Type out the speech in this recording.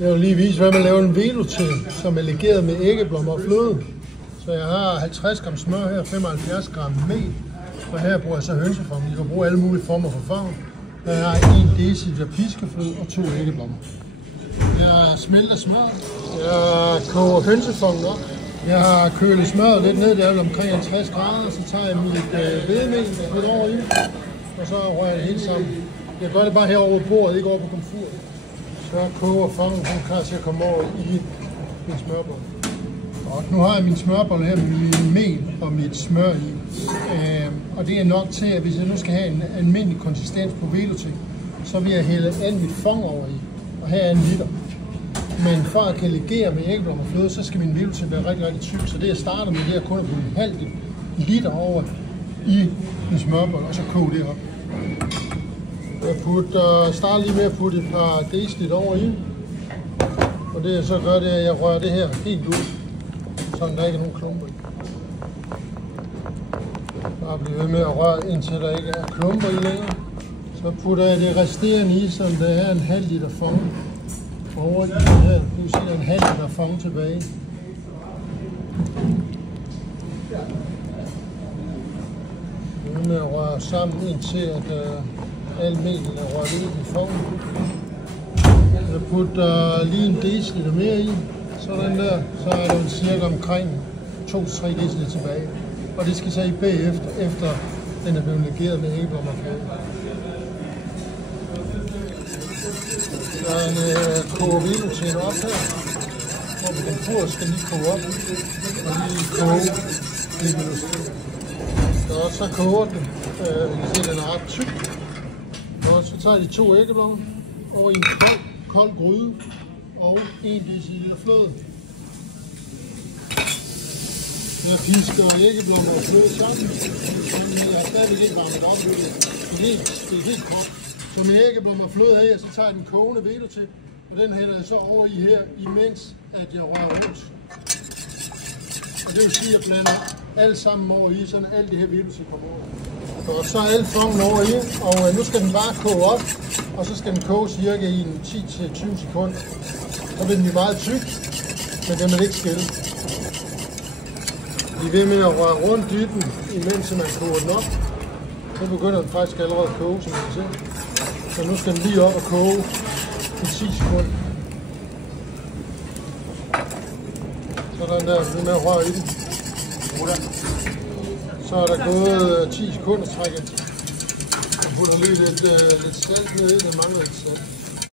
Jeg vil lige vise, hvad man laver en velo til, som er legeret med æggeblommer og fløde. Så jeg har 50 gram smør her, 75 gram mel, og her bruger jeg så hønsefong. I kan bruge alle mulige former for farve. Jeg har 1 dl piskefløde og 2 æggeblommer. Jeg smelter smør. Jeg koger hønsefongen op. Jeg har kølet smøret lidt ned, det er vel omkring 50 grader, så tager jeg mit hvedemel lidt over i, og så rører jeg det hele sammen. Jeg gør det bare herovre på bordet, ikke over på komfuret. Så koger fongen, den er klar til at komme over i min smørbolle. Og nu har jeg min smørbolle her med min mel og mit smør i. Og det er nok til, at hvis jeg nu skal have en almindelig konsistens på velouté, så vil jeg hælde alt mit fong over i. Og her er 1 liter. Men for at kan legere med æggeblommer og fløde, så skal min velouté være rigtig, rigtig tyk. Så det jeg starter med, det er kun at putte en halv liter over i en smørbolle, og så koge det op. Jeg starter lige med at putte et par deciliter over i. Og det jeg så gør, det er, at jeg rører det her helt ud, så der ikke er nogen klumper i. Bare blive ved med at røre, indtil der ikke er klumper i længere. Så putter jeg det resterende i, som det er en halv liter fong. Over i det her, nu ser jeg en halv liter fong tilbage. Nu med at røre sammen indtil at al melen er rørt ud i fongen. Jeg putter lige 1 deciliter mere i, sådan der, så er der cirka omkring 2-3 deciliter tilbage. Og det skal så i bagefter, efter den er blevet legeret med æggeblommer og fløde. Så koger veloutéen op her, og på komfuret skal lige koge op, og lige koge lidt velouté. Så koger den, I kan se, den er ret tyk. Og så tager de 2 æggeblommer over i en kold gryde og 1 dl fløde. Jeg pisker æggeblommer og fløde sammen. Jeg har stadigvæk ikke varmet op. Det er helt kogt. Så med æggeblommer og fløde her, så tager jeg den kogende velouté, og den hælder jeg så over i her, imens at jeg rører rundt. Og det vil sige, at jeg blander alt sammen over i, så alt det her velouté kommer over. Og så er alt fongen over i, og nu skal den bare koge op, og så skal den koge cirka i 10-20 sekunder. Så vil den blive meget tyk, men den vil ikke skille. Vi er ved med at røre rundt i den, imens man koger den op. Så begynder den faktisk allerede at koge, som man kan se. Så nu skal den lige op og koge i 10 sekunder. Sådan der, vi er med at røre i den. Så er der gået 10 sekunder, trækker jeg putter lige lidt salt ned i, der mangler lidt salt.